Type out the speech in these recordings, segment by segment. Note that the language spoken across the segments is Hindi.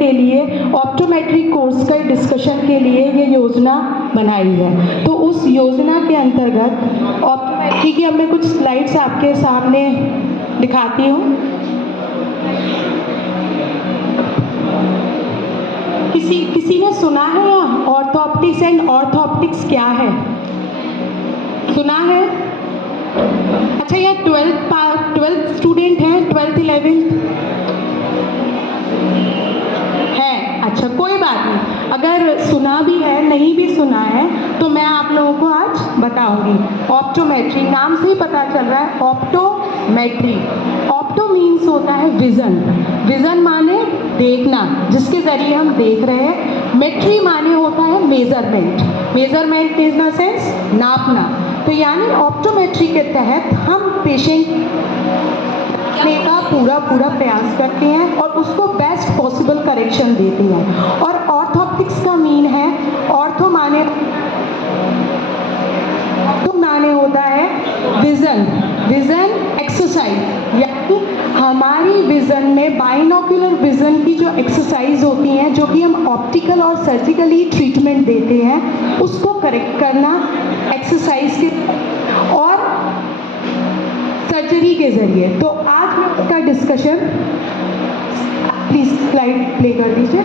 के लिए ऑप्टोमेट्री कोर्स का डिस्कशन के लिए ये योजना बनाई है। तो उस योजना के अंतर्गत ऑप्टोमेट्री की अब मैं कुछ स्लाइड्स आपके सामने दिखाती हूँ। किसी ने सुना है या ऑर्थोप्टिक्स एंड ऑर्थोप्टिक्स क्या है? सुना है? अच्छा, ये 12th स्टूडेंट है, 12th 11th है? अच्छा, कोई बात नहीं, अगर सुना भी है नहीं भी सुना है तो मैं आप लोगों को आज बताऊंगी। ऑप्टोमेट्री नाम से ही पता चल रहा है, ऑप्टोमेट्री। ऑप्टो मीन्स होता है विजन, विजन माने देखना, जिसके जरिए हम देख रहे हैं। मेट्री माने होता है measurement, measurement in the sense नापना। तो यानी ऑप्टोमेट्री के तहत हम पेशेंट का पूरा प्रयास करते हैं और उसको बेस्ट पॉसिबल करेक्शन देते हैं। और ऑर्थोप्टिक्स का मीन है, ऑर्थो माने होता है विजन, विजन एक्सरसाइज, यानी हमारी विजन में बाइनोक्यूलर विजन की जो एक्सरसाइज होती हैं, जो कि हम ऑप्टिकल और सर्जिकली ट्रीटमेंट देते हैं, उसको करेक्ट करना एक्सरसाइज के और सर्जरी के ज़रिए। तो आज मैं उसका डिस्कशन, प्लीज़ स्लाइड प्ले कर दीजिए।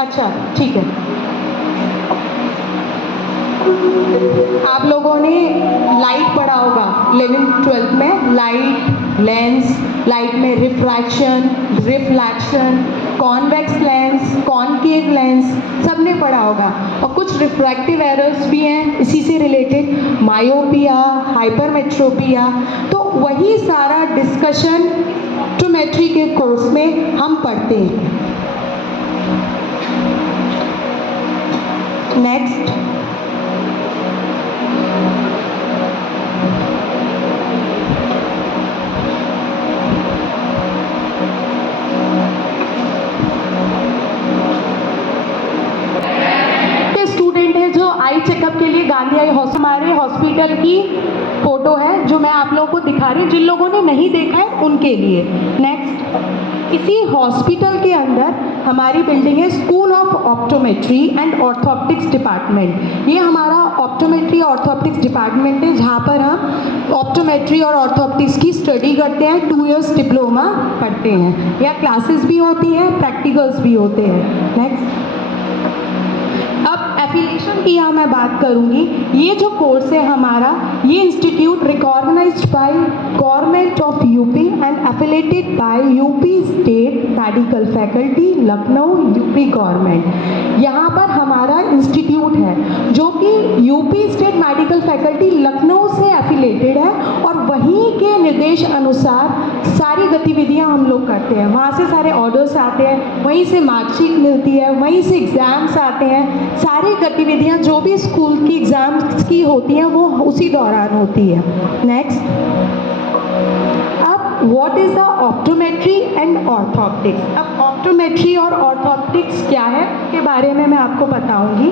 अच्छा, ठीक है। आप लोगों ने लाइट पढ़ा होगा 11th 12th में, लाइट, लेंस, लाइट में refraction, reflection, convex lens, concave lens, सब ने पढ़ा होगा। और कुछ रिफ्रैक्टिव एरर्स भी हैं इसी से रिलेटेड, मायोपिया, हाइपरमेट्रोपिया। तो वही सारा डिस्कशन ऑप्टोमेट्री के कोर्स में हम पढ़ते हैं। नेक्स्ट, आई चेकअप के लिए गांधी आई हमारे हॉस्पिटल की फ़ोटो है जो मैं आप लोगों को दिखा रही हूँ, जिन लोगों ने नहीं देखा है उनके लिए। नेक्स्ट, इसी हॉस्पिटल के अंदर हमारी बिल्डिंग है school of optometry and orthoptics department. ये हमारा ऑप्टोमेट्री ऑर्थोप्टिक्स डिपार्टमेंट है, जहाँ पर हम ऑप्टोमेट्री और ऑर्थोप्टिक्स की स्टडी करते हैं, 2 years डिप्लोमा पढ़ते हैं। यहाँ क्लासेस भी होती हैं, प्रैक्टिकल्स भी होते हैं। नेक्स्ट, अब एफिलिएशन की यहाँ मैं बात करूँगी। ये जो कोर्स है हमारा, ये institute recognised by government of UP and affiliated by UP state medical faculty Lucknow, UP government. यहाँ पर हमारा इंस्टीट्यूट है जो कि UP state medical faculty Lucknow से एफिलेटेड है और वहीं के निर्देश अनुसार सारी गतिविधियाँ हम लोग करते हैं। वहाँ से सारे ऑर्डर्स आते हैं, वहीं से मार्कशीट मिलती है, वहीं से एग्ज़ाम्स आते हैं। सारी गतिविधियाँ जो भी स्कूल की एग्ज़ाम्स की होती हैं वो उसी दौरान होती है। नेक्स्ट, अब what is the optometry and orthoptics. अब ऑप्टोमेट्री और ऑर्थोप्टिक्स क्या है के बारे में मैं आपको बताऊंगी।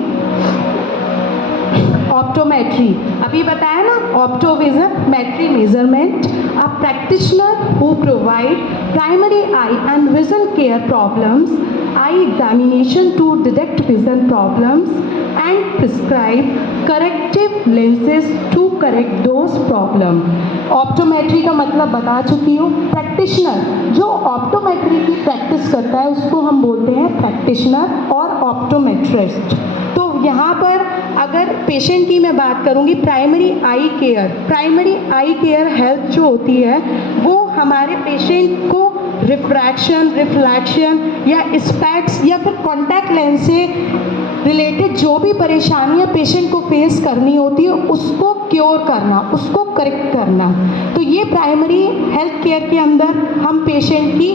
ऑप्टोमेट्री अभी बताया ना, opto vision, metry measurement. A practitioner who provide primary eye and vision care problems, eye examination to detect vision problems and prescribe corrective lenses to correct those problem। Optometry का मतलब बता चुकी हूँ। प्रैक्टिशनर जो ऑप्टोमेट्री की प्रैक्टिस करता है उसको हम बोलते हैं प्रैक्टिशनर और ऑप्टोमेट्रिस्ट। तो यहाँ पर अगर पेशेंट की मैं बात करूँगी, प्राइमरी आई केयर, प्राइमरी आई केयर हेल्प जो होती है वो हमारे पेशेंट को रिफ्रैक्शन, रिफ्लेक्शन या स्पेक्स या फिर कॉन्टैक्ट लेंस से रिलेटेड जो भी परेशानियां पेशेंट को फेस करनी होती है उसको क्योर करना, उसको करेक्ट करना। तो ये प्राइमरी हेल्थ केयर के अंदर हम पेशेंट की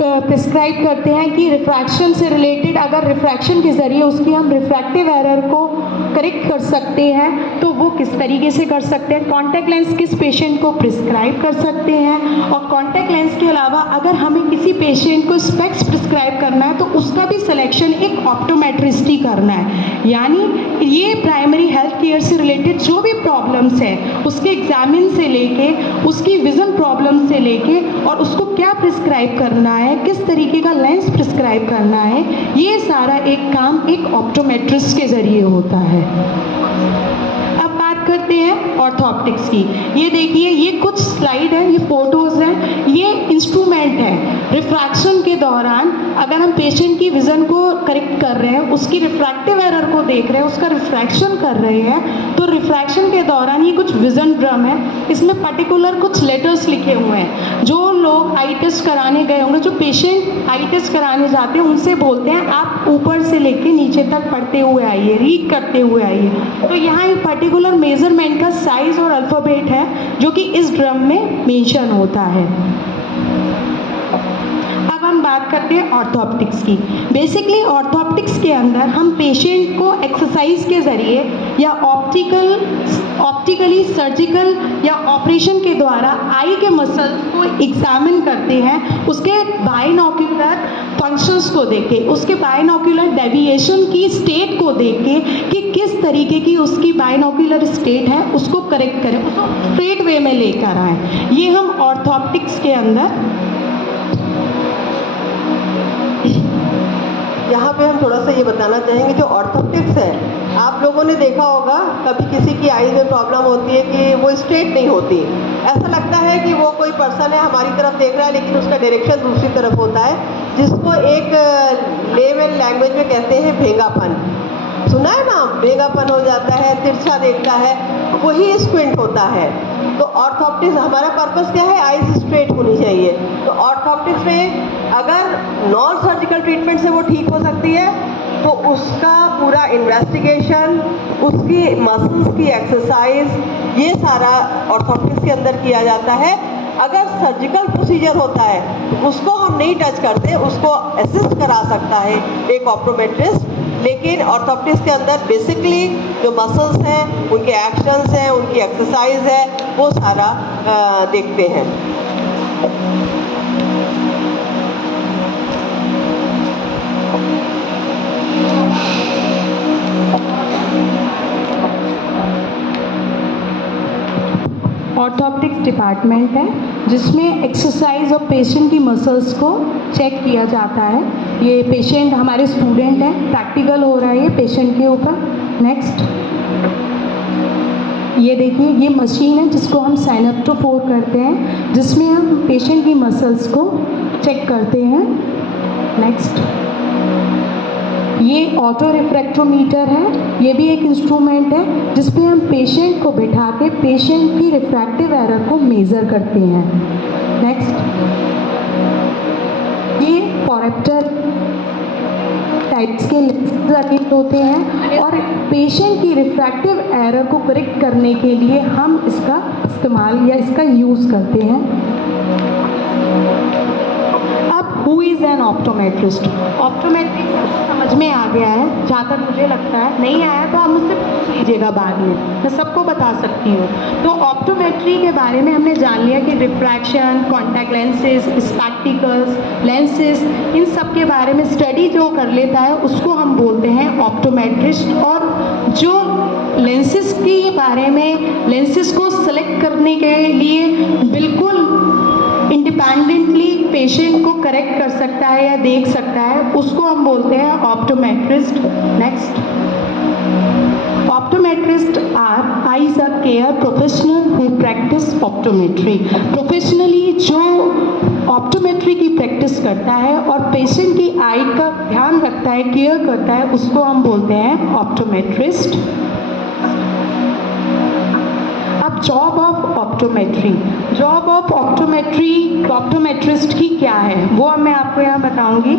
प्रिस्क्राइब करते हैं कि रिफ्रैक्शन से रिलेटेड, अगर रिफ्रैक्शन के ज़रिए उसकी हम रिफ्रैक्टिव एरर को करेक्ट कर सकते हैं तो वो किस तरीके से कर सकते हैं। कॉन्टैक्ट लेंस किस पेशेंट को प्रिस्क्राइब कर सकते हैं, और कॉन्टैक्ट लेंस के अलावा अगर हमें किसी पेशेंट को स्पेक्स प्रिस्क्राइब करना है तो उसका भी सिलेक्शन एक ऑप्टोमेट्रिस्ट ही करना है। यानी ये प्राइमरी हेल्थ केयर से रिलेटेड जो भी प्रॉब्लम प्रॉब्लम्स हैं उसके एग्जामिन से लेके, उसकी विज़न प्रॉब्लम से लेके, और उसको क्या प्रिस्क्राइब करना है, किस तरीके का लेंस प्रिस्क्राइब करना है, ये सारा एक काम एक ऑप्टोमेट्रिस्ट के ज़रिए होता है। अब बात करते हैं ऑर्थोप्टिक्स की। ये देखिए, ये कुछ स्लाइड है, ये फोटोज़ हैं, ये इंस्ट्रूमेंट है। रिफ्रैक्शन के दौरान अगर हम पेशेंट की विज़न को करेक्ट कर रहे हैं, उसकी रिफ्रैक्टिव एरर को देख रहे हैं, उसका रिफ्रैक्शन कर रहे हैं, तो रिफ्रैक्शन के दौरान ये कुछ विज़न ड्रम है, इसमें पर्टिकुलर कुछ लेटर्स लिखे हुए हैं। जो लोग आई टेस्ट कराने गए होंगे, जो पेशेंट आई टेस्ट कराने जाते हैं, उनसे बोलते हैं आप ऊपर से लेके नीचे तक पढ़ते हुए आइए, रीड करते हुए आइए। तो यहाँ एक पर्टिकुलर मेजरमेंट का साइज और अल्फ़ाबेट है जो कि इस ड्रम में मेंशन होता है। अब हम बात करते हैं ऑर्थोप्टिक्स की। बेसिकली ऑर्थोप्टिक्स के अंदर हम पेशेंट को एक्सरसाइज के ज़रिए या ऑप्टिकली सर्जिकल या ऑपरेशन के द्वारा आई के मसल्स को एग्जामिन करते हैं, उसके बाइनोक्यूलर फंक्शंस को देख के, उसके बाइनोक्यूलर डेविएशन की स्टेट को देख के कि किस तरीके की उसकी बाइनोक्यूलर स्टेट है, उसको करेक्ट करें, उसको स्ट्रेट वे में लेकर आएँ। ये हम ऑर्थोप्टिक्स के अंदर यहाँ पे हम थोड़ा सा ये बताना चाहेंगे, जो ऑर्थोप्टिक्स है, आप लोगों ने देखा होगा कभी किसी की आईज में प्रॉब्लम होती है कि वो स्ट्रेट नहीं होती, ऐसा लगता है कि वो कोई पर्सन है हमारी तरफ देख रहा है लेकिन उसका डायरेक्शन दूसरी तरफ होता है, जिसको एक लेवल लैंग्वेज में कहते हैं भेंगापन। सुना है ना, भेंगापन हो जाता है, तिरछा देखता है, वही स्क्विंट होता है। तो ऑर्थोप्टिक्स हमारा पर्पस क्या है, आईज स्ट्रेट होनी चाहिए। तो ऑर्थोप्टिक्स में अगर नॉन सर्जिकल ट्रीटमेंट से वो ठीक हो सकती है तो उसका पूरा इन्वेस्टिगेशन, उसकी मसल्स की एक्सरसाइज, ये सारा ऑर्थोप्टिक्स के अंदर किया जाता है। अगर सर्जिकल प्रोसीजर होता है तो उसको हम नहीं टच करते, उसको असिस्ट करा सकता है एक ऑप्टोमेट्रिस्ट, लेकिन ऑर्थोप्टिक्स के अंदर बेसिकली जो मसल्स हैं, उनके एक्शंस हैं, उनकी एक्सरसाइज है, वो सारा देखते हैं। ऑर्थोप्टिक्स डिपार्टमेंट है जिसमें एक्सरसाइज और पेशेंट की मसल्स को चेक किया जाता है। ये पेशेंट हमारे स्टूडेंट हैं, प्रैक्टिकल हो रहा है ये पेशेंट के ऊपर। नेक्स्ट, ये देखिए, ये मशीन है जिसको हम साइनेप्टोफोर करते हैं, जिसमें हम पेशेंट की मसल्स को चेक करते हैं। नेक्स्ट, ये ऑटो रिफ्रैक्टोमीटर है, ये भी एक इंस्ट्रूमेंट है जिसपे हम पेशेंट को बिठा के पेशेंट की रिफ्रैक्टिव एरर को मेज़र करते हैं। नेक्स्ट, ये फॉरेप्टर टाइप्स के लेंसेज अटैच होते हैं और पेशेंट की रिफ्रैक्टिव एरर को करेक्ट करने के लिए हम इसका इस्तेमाल या इसका यूज़ करते हैं। अब who is an optometrist? Optometrist समझ में आ गया है जहाँ तक मुझे लगता है, नहीं आया तो आप मुझसे पूछ लीजिएगा बाद में, मैं सबको बता सकती हूँ। तो ऑप्टोमेट्री के बारे में हमने जान लिया कि refraction, contact lenses, spectacles, lenses, इन सब के बारे में स्टडी जो कर लेता है उसको हम बोलते हैं ऑप्टोमेट्रिस्ट। और जो लेंसेज के बारे में, लेंसेज को सेलेक्ट करने के लिए बिल्कुल इंडिपेंडेंटली पेशेंट को करेक्ट कर सकता है या देख सकता है, उसको हम बोलते हैं optometrist. Next, optometrist are eyes care professional who practice optometry. Professionally जो ऑप्टोमेट्री की प्रैक्टिस करता है और पेशेंट की आई का ध्यान रखता है, केयर करता है, उसको हम बोलते हैं ऑप्टोमेट्रिस्ट। अब job of optometry, job of optometrist की क्या है वो मैं आपको यहाँ बताऊंगी।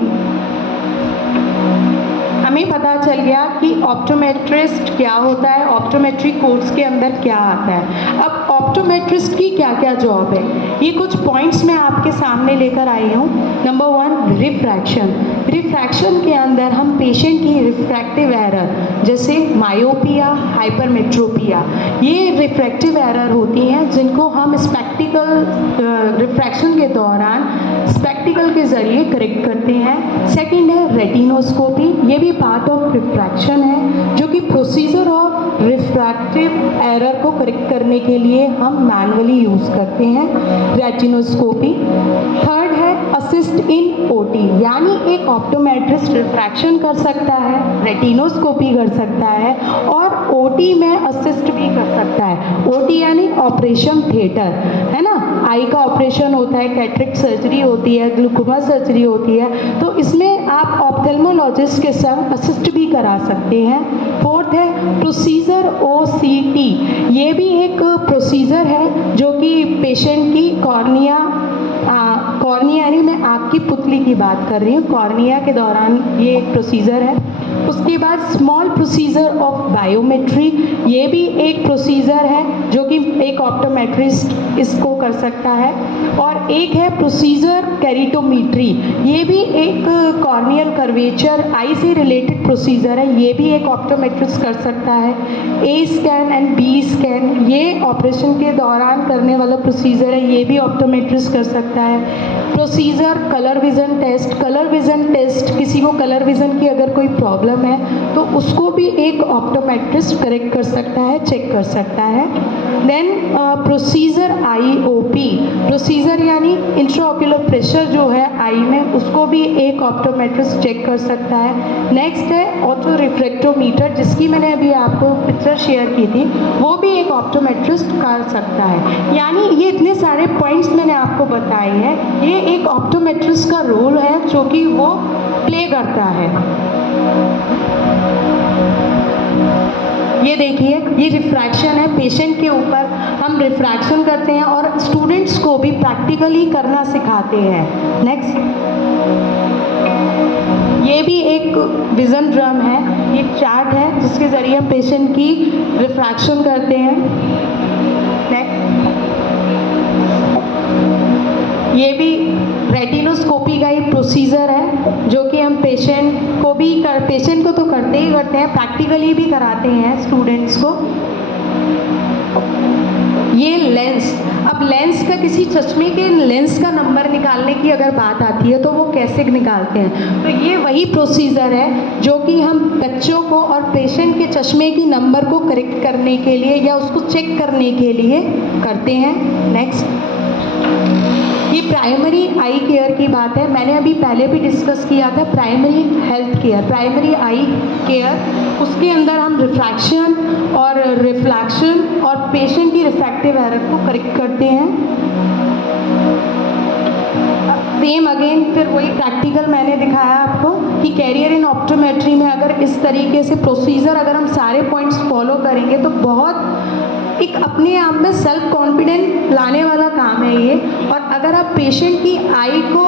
हमें पता चल गया कि ऑप्टोमेट्रिस्ट क्या होता है, ऑप्टोमेट्री कोर्स के अंदर क्या आता है। अब ऑप्टोमेट्रिस्ट की क्या क्या जॉब है, ये कुछ पॉइंट्स मैं आपके सामने लेकर आई हूँ। Number 1, refraction. रिफ्रैक्शन के अंदर हम पेशेंट की रिफ्रैक्टिव एरर जैसे मायोपिया, हाइपरमेट्रोपिया, ये रिफ्रैक्टिव एरर होती हैं जिनको हम स्पेक्टिकल रिफ्रैक्शन के दौरान स्पेक्टिकल के ज़रिए करेक्ट करते हैं। सेकंड है रेटिनोस्कोपी, ये भी पार्ट ऑफ रिफ्रैक्शन है, जो कि प्रोसीजर ऑफ रिफ्रैक्टिव एरर को करेक्ट करने के लिए हम मैनुअली यूज़ करते हैं रेटिनोस्कोपी। थर्ड है असिस्ट इन ओटी, यानी एक ऑप्टोमेट्रिस्ट रिफ्रैक्शन कर सकता है, रेटिनोस्कोपी कर सकता है और ओटी में असिस्ट भी कर सकता है। ओटी यानी ऑपरेशन थिएटर, है ना, आई का ऑपरेशन होता है, कैटरेक्ट सर्जरी होती है, ग्लूकोमा सर्जरी होती है, तो इसमें आप ऑप्थेल्मोलॉजिस्ट के संग असिस्ट भी करा सकते हैं। फोर्थ है प्रोसीजर ओसीटी, ये भी एक प्रोसीजर है जो कि पेशेंट की कॉर्निया यानी मैं आँख की पुतली की बात कर रही हूँ, कॉर्निया के दौरान ये एक प्रोसीजर है। उसके बाद स्मॉल प्रोसीजर ऑफ बायोमेट्री, ये भी एक प्रोसीजर है जो कि एक ऑप्टोमेट्रिस्ट इसको कर सकता है। और एक है प्रोसीजर कैरिटोमीट्री, ये भी एक कॉर्नियल कर्वेचर आई से रिलेटेड प्रोसीजर है, ये भी एक ऑप्टोमेट्रिस्ट कर सकता है। ए स्कैन एंड बी स्कैन, ये ऑपरेशन के दौरान करने वाला प्रोसीजर है, ये भी ऑप्टोमेट्रिस्ट कर सकता है। Procedure colour vision test, colour vision test, किसी को कलर विज़न की अगर कोई प्रॉब्लम है तो उसको भी एक ऑप्टोमेट्रिस्ट करेक्ट कर सकता है, चेक कर सकता है। देन प्रोसीजर आईओपी, प्रोसीजर यानी इंट्राओक्यूलर प्रेशर जो है आई में, उसको भी एक ऑप्टोमेट्रिस्ट चेक कर सकता है। नेक्स्ट है ऑटो रिफ्रैक्टोमीटर, जिसकी मैंने अभी आपको पिक्चर शेयर की थी, वो भी एक ऑप्टोमेट्रिस्ट कर सकता है। यानी ये इतने सारे पॉइंट्स मैंने आपको बताए हैं, ये एक ऑप्टोमेट्रिस्ट का रोल है जो कि वो प्ले करता है। ये देखिए, ये रिफ्रैक्शन है, पेशेंट के ऊपर हम रिफ्रैक्शन करते हैं और स्टूडेंट्स को भी प्रैक्टिकली करना सिखाते हैं। नेक्स्ट, ये भी एक विज़न ड्रम है, ये चार्ट है जिसके ज़रिए हम पेशेंट की रिफ्रैक्शन करते हैं। नेक्स्ट, ये भी रेटिनोस्कोपी का ही प्रोसीजर है जो कि हम पेशेंट को तो करते ही करते हैं, प्रैक्टिकली भी कराते हैं स्टूडेंट्स को। ये लेंस, अब लेंस का किसी चश्मे के लेंस का नंबर निकालने की अगर बात आती है तो वो कैसे निकालते हैं, तो ये वही प्रोसीजर है जो कि हम बच्चों को और पेशेंट के चश्मे की नंबर को करेक्ट करने के लिए या उसको चेक करने के लिए करते हैं। नेक्स्ट, ये प्राइमरी आई केयर की बात है, मैंने अभी पहले भी डिस्कस किया था प्राइमरी हेल्थ केयर, प्राइमरी आई केयर, उसके अंदर हम रिफ्रैक्शन और रिफ्लेक्शन और पेशेंट की रिफ्रैक्टिव एरर को करेक्ट करते हैं। सेम अगेन फिर वही प्रैक्टिकल मैंने दिखाया आपको कि कैरियर इन ऑप्टोमेट्री में अगर इस तरीके से प्रोसीजर अगर हम सारे पॉइंट्स फॉलो करेंगे तो बहुत एक अपने आप में सेल्फ कॉन्फिडेंट लाने वाला काम है ये। और अगर आप पेशेंट की आई को,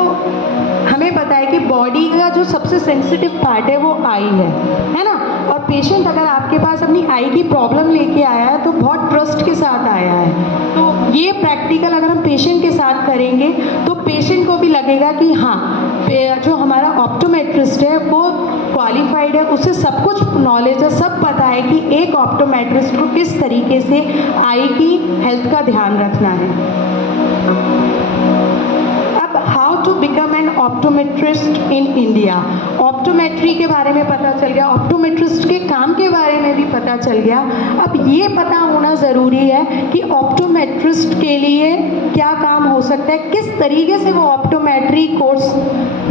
हमें पता है कि बॉडी का जो सबसे सेंसिटिव पार्ट है वो आई है ना, और पेशेंट अगर आपके पास अपनी आई की प्रॉब्लम लेके आया है तो बहुत ट्रस्ट के साथ आया है, तो ये प्रैक्टिकल अगर हम पेशेंट के साथ करेंगे तो पेशेंट को भी लगेगा कि हाँ, जो हमारा ऑप्टोमेट्रिस्ट है वो क्वालिफाइड है, उसे सब कुछ नॉलेज है, सब पता है कि एक ऑप्टोमेट्रिस्ट को किस तरीके से आई की हेल्थ का ध्यान रखना है। अब how to become an optometrist in India, optometry के बारे में पता चल गया, ऑप्टोमेट्रिस्ट के काम के बारे में भी पता चल गया। अब ये पता होना ज़रूरी है कि ऑप्टोमेट्रिस्ट के लिए क्या काम हो सकता है, किस तरीके से वो ऑप्टोमेट्री कोर्स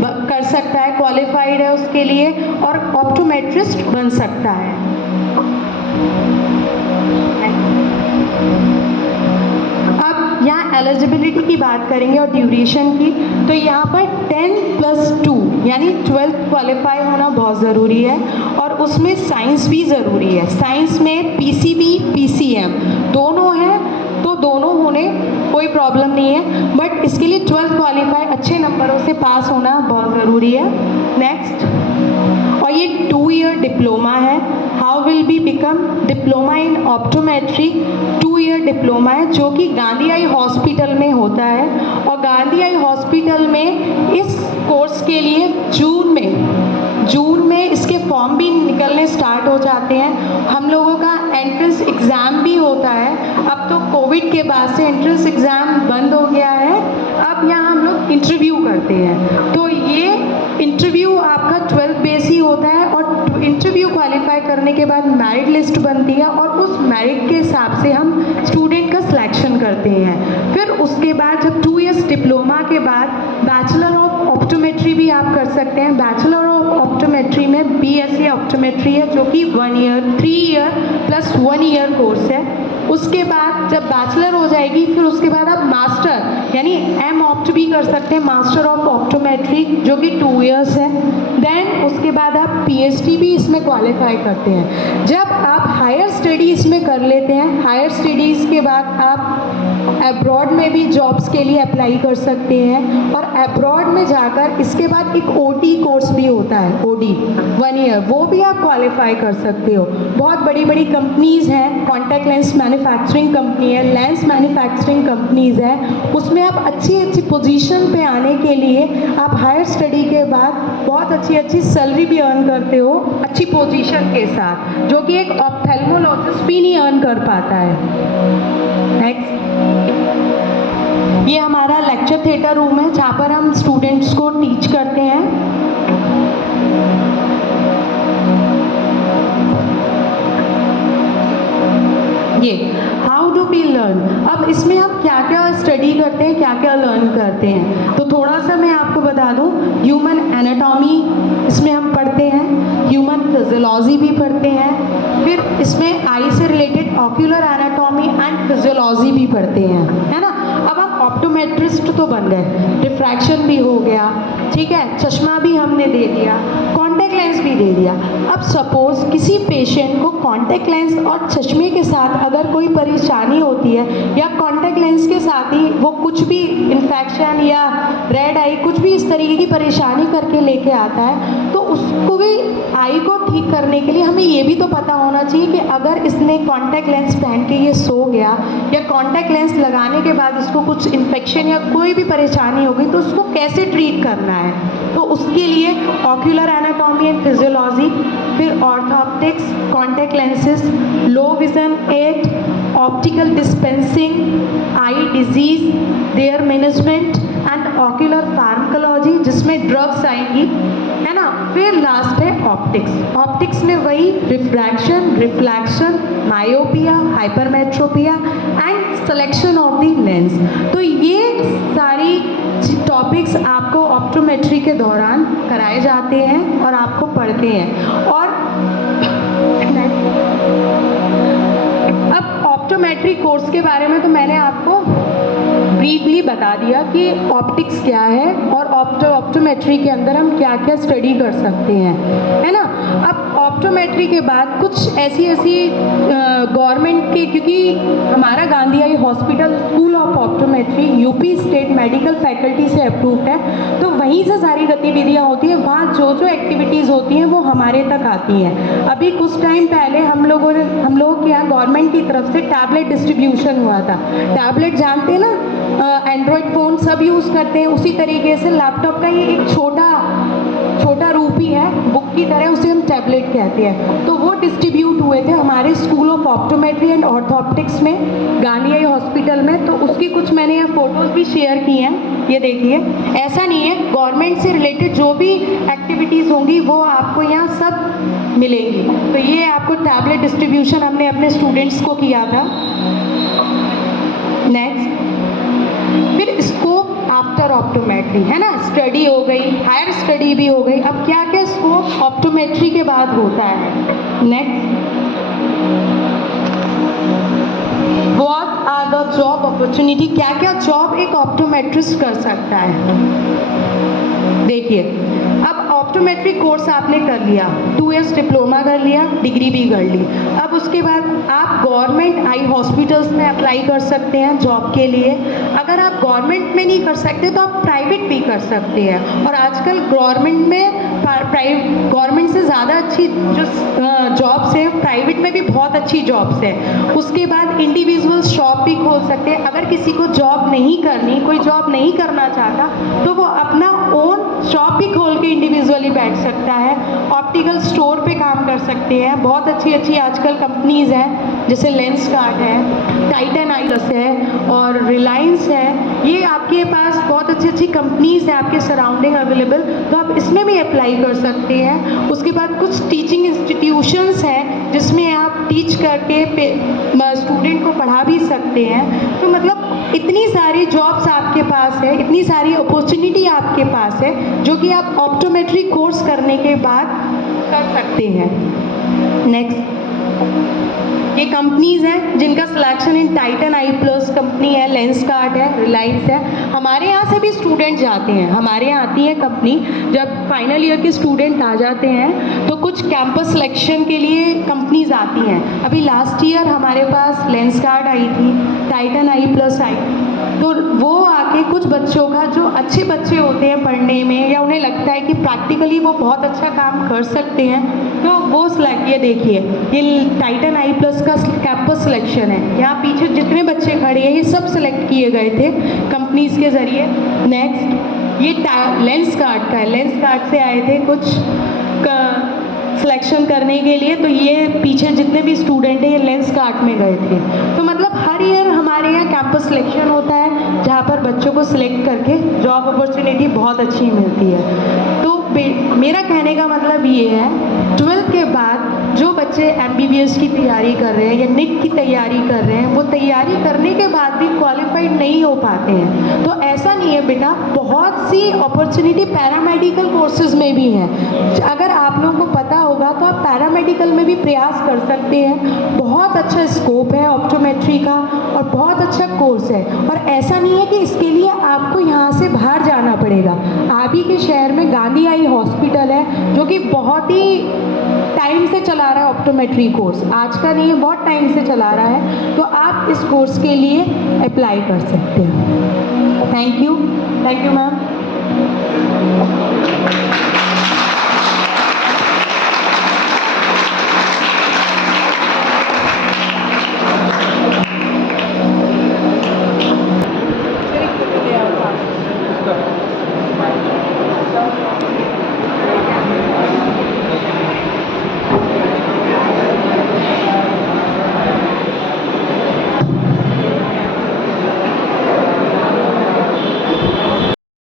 कर सकता है, क्वालिफाइड है उसके लिए और ऑप्टोमेट्रिस्ट बन सकता है। अब यहाँ एलिजिबिलिटी की बात करेंगे और ड्यूरेशन की, तो यहाँ पर 10+2 यानी 12th क्वालिफाई होना बहुत ज़रूरी है और उसमें साइंस भी ज़रूरी है। साइंस में PCB PCM दोनों हैं, तो दोनों होने कोई प्रॉब्लम नहीं है, बट इसके लिए 12th क्वालिफाई अच्छे नंबरों से पास होना बहुत ज़रूरी है। नेक्स्ट, और ये 2 ईयर डिप्लोमा है। How will be become diploma in optometry, 2 year diploma है जो कि गांधी आई हॉस्पिटल में होता है, और गांधी आई हॉस्पिटल में इस कोर्स के लिए जून में इसके फॉर्म भी निकलने स्टार्ट हो जाते हैं। हम लोगों का एंट्रेंस एग्ज़ाम भी होता है, अब तो कोविड के बाद से एंट्रेंस एग्ज़ाम बंद हो गया है, अब यहाँ हम लोग इंटरव्यू करते हैं, तो ये इंटरव्यू आपका 12th करने के बाद मेरिट लिस्ट बनती है और उस मेरिट के हिसाब से हम स्टूडेंट का सिलेक्शन करते हैं। फिर उसके बाद जब 2 इयर्स डिप्लोमा के बाद बैचलर ऑफ ऑप्टोमेट्री भी आप कर सकते हैं। बैचलर ऑफ ऑप्टोमेट्री में BSc ऑप्टोमेट्री है जो कि 1 year 3 year plus 1 year course है। उसके बाद जब बैचलर हो जाएगी फिर उसके बाद आप मास्टर यानी M.Opt भी कर सकते हैं, मास्टर ऑफ ऑप्टोमेट्री जो कि 2 इयर्स है। देन उसके बाद आप PhD भी इसमें क्वालिफाई करते हैं। जब आप हायर स्टडीज़ में कर लेते हैं, हायर स्टडीज़ के बाद आप अब्रॉड में भी जॉब्स के लिए अप्लाई कर सकते हैं और अब्रॉड में जाकर इसके बाद एक OT कोर्स भी होता है, OD 1 ईयर, वो भी आप क्वालिफाई कर सकते हो। बहुत बड़ी बड़ी कंपनीज़ हैं, कॉन्टैक्ट लेंस मैन्युफैक्चरिंग कंपनी है, लेंस मैन्युफैक्चरिंग कंपनीज़ है, उसमें आप अच्छी अच्छी पोजीशन पे आने के लिए आप हायर स्टडी के बाद बहुत अच्छी अच्छी सैलरी भी अर्न करते हो अच्छी पोजीशन के साथ, जो कि एक ऑप्थेल्मोलॉजिस्ट भी नहीं अर्न कर पाता है। नेक्स्ट, ये हमारा लेक्चर थिएटर रूम है जहाँ पर हम स्टूडेंट्स को टीच करते हैं। ये हाउ डू वी लर्न, अब इसमें हम क्या क्या स्टडी करते हैं, क्या क्या लर्न करते हैं, तो थोड़ा सा मैं आपको बता दूं। ह्यूमन एनाटॉमी इसमें हम पढ़ते हैं, ह्यूमन फिजियोलॉजी भी पढ़ते हैं, फिर इसमें आई से related ocular anatomy and physiology भी पढ़ते हैं, है ना। अब हम ऑप्टोमेट्रिस्ट तो बन गए, रिफ्रैक्शन भी हो गया, ठीक है, चश्मा भी हमने दे दिया, कॉन्टैक्ट लेंस भी दे दिया। अब सपोज किसी पेशेंट को कॉन्टैक्ट लेंस और चश्मे के साथ अगर कोई परेशानी होती है या कॉन्टैक्ट लेंस के साथ ही वो कुछ भी इन्फेक्शन या रेड आई कुछ भी इस तरीके की परेशानी करके लेके आता है, तो उसको भी आई को ठीक करने के लिए हमें ये भी तो पता होना चाहिए कि अगर इसने कॉन्टैक्ट लेंस पहन के ये सो गया या कॉन्टैक्ट लेंस लगाने के बाद इसको कुछ इन्फेक्शन या कोई भी परेशानी हो गई तो उसको कैसे ट्रीट करना है। तो उसके लिए ऑक्यूलर एनाटॉमी एंड फिजियोलॉजी, फिर orthoptics, contact lenses, low vision aid, optical dispensing, eye disease, their management and ocular pharmacology जिसमें ड्रग्स आएंगी, है ना। फिर लास्ट है ऑप्टिक्स। ऑप्टिक्स में वही refraction, reflection, myopia, hypermetropia and selection of the lens. तो ये सारी टॉपिक्स आपको ऑप्टोमेट्री के दौरान कराए जाते हैं और आपको पढ़ते हैं। और अब ऑप्टोमेट्री कोर्स के बारे में तो मैंने आपको ब्रीफली बता दिया कि ऑप्टिक्स क्या है और ऑप्टोमेट्री के अंदर हम क्या क्या स्टडी कर सकते हैं, है ना। अब ऑप्टोमेट्री के बाद कुछ ऐसी गवर्नमेंट के, क्योंकि हमारा Gandhi eye hospital school of optometry UP state medical faculty से अप्रूव्ड है, तो वहीं से सारी गतिविधियां होती हैं, वहाँ जो जो एक्टिविटीज़ होती हैं वो हमारे तक आती हैं। अभी कुछ टाइम पहले हम लोगों के यहाँ गवर्नमेंट की तरफ से टैबलेट डिस्ट्रीब्यूशन हुआ था। टैबलेट जानते हैं ना, एंड्रॉयड फ़ोन सब यूज़ करते हैं, उसी तरीके से लैपटॉप का ये एक छोटा रूप ही है, बुक की तरह, उसे हम टैबलेट कहते हैं। तो वो डिस्ट्रीब्यूट हुए थे हमारे स्कूल ऑफ ऑप्टोमेट्री एंड ऑर्थोप्टिक्स में, गांधी आई हॉस्पिटल में। तो उसकी कुछ मैंने यहाँ फ़ोटोज़ भी शेयर की हैं, ये देखिए। ऐसा नहीं है, गवर्नमेंट से रिलेटेड जो भी एक्टिविटीज़ होंगी वो आपको यहाँ सब मिलेंगी। तो ये आपको टैबलेट डिस्ट्रीब्यूशन हमने अपने स्टूडेंट्स को किया था। नेक्स्ट, फिर स्कोप आफ्टर ऑप्टोमेट्री, है ना, स्टडी हो गई, हायर स्टडी भी हो गई। अब क्या क्या स्कोप ऑप्टोमेट्री के बाद होता है। Next, what are the job opportunity, क्या क्या जॉब एक ऑप्टोमेट्रिस्ट कर सकता है। देखिए, अब ऑप्टोमेट्री कोर्स आपने कर लिया, 2 इयर्स डिप्लोमा कर लिया, डिग्री भी कर ली। अब उसके बाद आप गवर्नमेंट आई हॉस्पिटल्स में अप्लाई कर सकते हैं जॉब के लिए। अगर आप गवर्नमेंट में नहीं कर सकते तो आप प्राइवेट भी कर सकते हैं। और आजकल गवर्नमेंट से ज़्यादा अच्छी जो जॉब्स हैं प्राइवेट में भी बहुत अच्छी जॉब्स हैं। उसके बाद इंडिविजुअल शॉप भी खोल सकते हैं। अगर किसी को जॉब नहीं करनी, कोई जॉब नहीं करना चाहता, तो वो अपना ओन शॉप भी खोल के इंडिविजुअली बैठ सकता है। ऑप्टिकल स्टोर पे काम कर सकते हैं, बहुत अच्छी अच्छी आजकल कंपनीज़ हैं जैसे लेंसकार्ट है, टाइटन आई प्लस है और रिलायंस है, ये आपके पास बहुत अच्छी अच्छी कंपनीज़ हैं आपके सराउंडिंग अवेलेबल, तो आप इसमें भी अप्लाई कर सकते हैं। उसके बाद कुछ टीचिंग इंस्टीट्यूशंस हैं जिसमें आप टीच करके स्टूडेंट को पढ़ा भी सकते हैं। तो मतलब इतनी सारी जॉब्स आपके पास है, इतनी सारी अपॉर्चुनिटी आपके पास है जो कि आप ऑप्टोमेट्री कोर्स करने के बाद कर सकते हैं। नेक्स्ट, ये कंपनीज़ हैं जिनका selection in Titan I plus company है, लेंसकार्ट है, रिलायंस है। हमारे यहाँ से भी स्टूडेंट जाते हैं, हमारे यहाँ आती है कंपनी, जब फाइनल ईयर के स्टूडेंट आ जाते हैं तो कुछ कैंपस सिलेक्शन के लिए कंपनीज़ आती हैं। अभी लास्ट ईयर हमारे पास लेंसकार्ट आई थी, टाइटन आई प्लस आई, तो वो आके कुछ बच्चों का, जो अच्छे बच्चे होते हैं पढ़ने में या उन्हें लगता है कि प्रैक्टिकली वो बहुत अच्छा काम कर सकते हैं, तो वो सिलेक्ट, ये देखिए ये टाइटन आई प्लस का कैंपस सिलेक्शन है। यहाँ पीछे जितने बच्चे खड़े हैं ये सब सिलेक्ट किए गए थे कंपनीज़ के ज़रिए। नेक्स्ट, ये लेंसकार्ट का है, लेंसकार्ट से आए थे कुछ सिलेक्शन करने के लिए, तो ये पीछे जितने भी स्टूडेंट हैं ये लेंसकार्ट में गए थे। तो मतलब हर ईयर हमारे यहाँ कैंपस सिलेक्शन होता है जहाँ पर बच्चों को सिलेक्ट करके जॉब अपॉर्चुनिटी बहुत अच्छी मिलती है। तो मेरा कहने का मतलब ये है, 12th के बाद जो बच्चे MBBS की तैयारी कर रहे हैं या नीट की तैयारी कर रहे हैं, वो तैयारी करने के बाद भी क्वालिफाइड नहीं हो पाते हैं। तो ऐसा नहीं है बेटा, बहुत सी अपॉर्चुनिटी पैरामेडिकल कोर्सेज में भी हैं। अगर आप लोगों को पता होगा तो आप पैरामेडिकल में भी प्रयास कर सकते हैं। बहुत अच्छा स्कोप है ऑप्टोमेट्री का और बहुत अच्छा कोर्स है। और ऐसा नहीं है कि इसके लिए आपको यहाँ से बाहर जाना पड़ेगा। आप ही के शहर में गांधी आई हॉस्पिटल है जो कि बहुत ही टाइम से चला रहा है ऑप्टोमेट्री कोर्स, आज का नहीं है, बहुत टाइम से चला रहा है। तो आप इस कोर्स के लिए अप्लाई कर सकते हैं। Thank you ma'am.